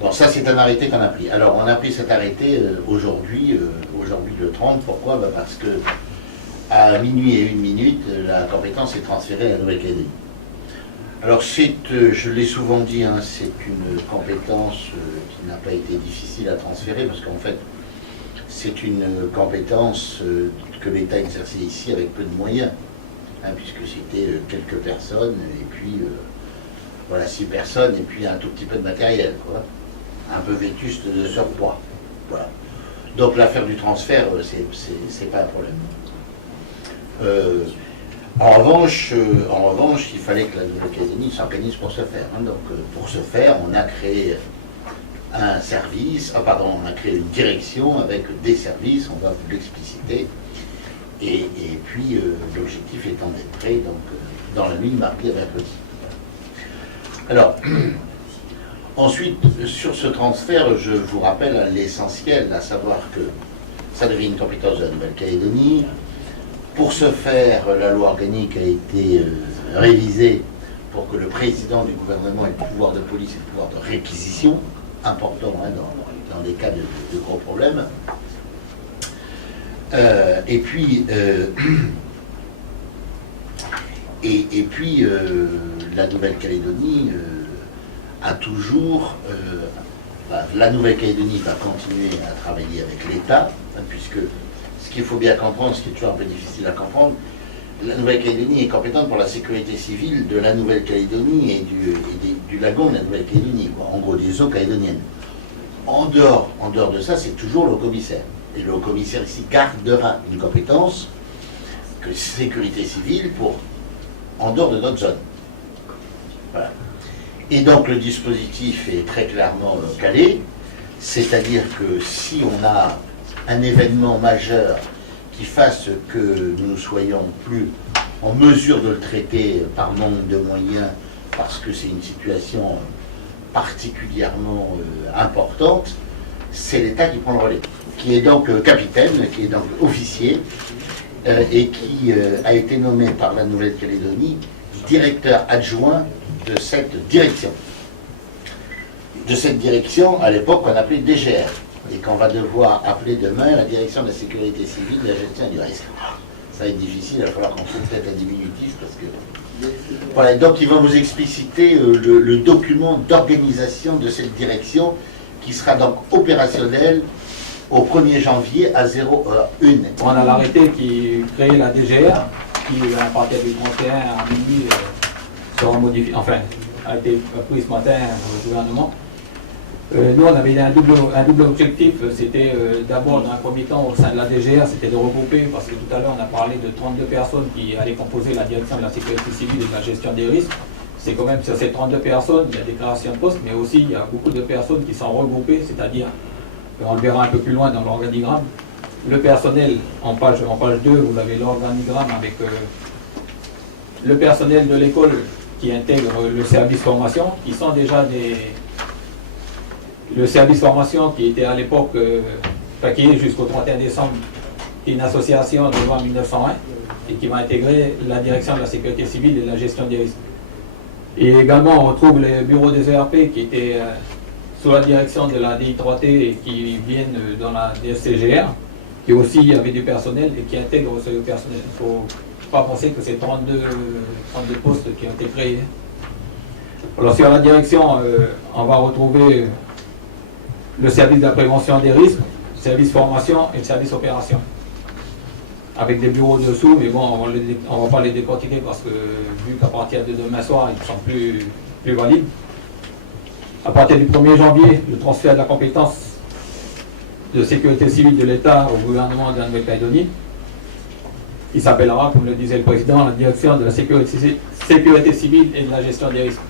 Donc ça, c'est un arrêté qu'on a pris. Alors, on a pris cet arrêté aujourd'hui le 30. Pourquoi? Parce que à minuit et 1 minute, la compétence est transférée à la Nouvelle-Calédonie. Alors, je l'ai souvent dit, hein, c'est une compétence qui n'a pas été difficile à transférer, parce qu'en fait, c'est une compétence que l'État exerçait ici avec peu de moyens, hein, puisque c'était quelques personnes, et puis, voilà, 6 personnes, et puis un tout petit peu de matériel, quoi. Un peu vétuste de surpoids. Voilà. Donc l'affaire du transfert, c'est pas un problème. En revanche, il fallait que la Nouvelle-Calédonie s'organise pour ce faire. Hein. Donc pour ce faire, on a créé un service, on a créé une direction avec des services, on va vous l'expliciter. Et puis l'objectif étant d'être prêt donc, dans la nuit de mardi à mercredi. Alors, ensuite, sur ce transfert, je vous rappelle l'essentiel, à savoir que ça devient une compétence de la Nouvelle-Calédonie. Pour ce faire, la loi organique a été révisée pour que le président du gouvernement ait le pouvoir de police et le pouvoir de réquisition, important hein, dans des cas de gros problèmes. Et puis, la Nouvelle-Calédonie a toujours... la Nouvelle-Calédonie va continuer à travailler avec l'État, hein, puisque ce qu'il faut bien comprendre, ce qui est toujours un peu difficile à comprendre, la Nouvelle-Calédonie est compétente pour la sécurité civile de la Nouvelle-Calédonie et du lagon de la Nouvelle-Calédonie, en gros des eaux calédoniennes. En dehors de ça, c'est toujours le haut-commissaire. Et le haut-commissaire ici gardera une compétence que sécurité civile en dehors de notre zone. Voilà. Et donc le dispositif est très clairement calé, c'est-à-dire que si on a un événement majeur qui fasse que nous ne soyons plus en mesure de le traiter par manque de moyens, parce que c'est une situation particulièrement importante, c'est l'État qui prend le relais, qui est donc capitaine, qui est donc officier, et qui a été nommé par la Nouvelle-Calédonie directeur adjoint de cette direction. De cette direction, à l'époque, on appelait DGR, et qu'on va devoir appeler demain la direction de la sécurité civile de la gestion du risque. Ça va être difficile, il va falloir qu'on trouve peut-être un diminutif, parce que... Voilà, donc il va vous expliciter le document d'organisation de cette direction, qui sera donc opérationnel au 1er janvier à 0h01. On a l'arrêté qui crée la DGR, qui à partir du 31 à minuit sera modifié, enfin, a été pris ce matin au gouvernement. Nous, on avait un double objectif, c'était d'abord, dans un premier temps, au sein de la DGR, c'était de regrouper, parce que tout à l'heure, on a parlé de 32 personnes qui allaient composer la direction de la sécurité civile et de la gestion des risques. C'est quand même sur ces 32 personnes, il y a des créations de postes, mais aussi il y a beaucoup de personnes qui sont regroupées, c'est-à-dire, on le verra un peu plus loin dans l'organigramme, le personnel, en page 2, vous avez l'organigramme avec le personnel de l'école qui intègre le service formation, qui sont déjà le service formation qui était à l'époque, qui est jusqu'au 31 décembre, qui est une association de loi 1901 et qui va intégrer la direction de la sécurité civile et de la gestion des risques. Et également, on retrouve les bureaux des ERP qui étaient sous la direction de la DI3T et qui viennent dans la DSCGR, qui aussi avait du personnel et qui intègrent ce personnel. Il ne faut pas penser que c'est 32 postes qui ont été créés. Alors sur la direction, on va retrouver le service de la prévention des risques, le service formation et le service opération. Avec des bureaux dessous, mais bon, on ne va pas les décortiquer parce que vu qu'à partir de demain soir, ils ne sont plus valides. À partir du 1er janvier, le transfert de la compétence de sécurité civile de l'État au gouvernement de la Nouvelle-Calédonie, qui s'appellera, comme le disait le président, la direction de la sécurité civile et de la gestion des risques.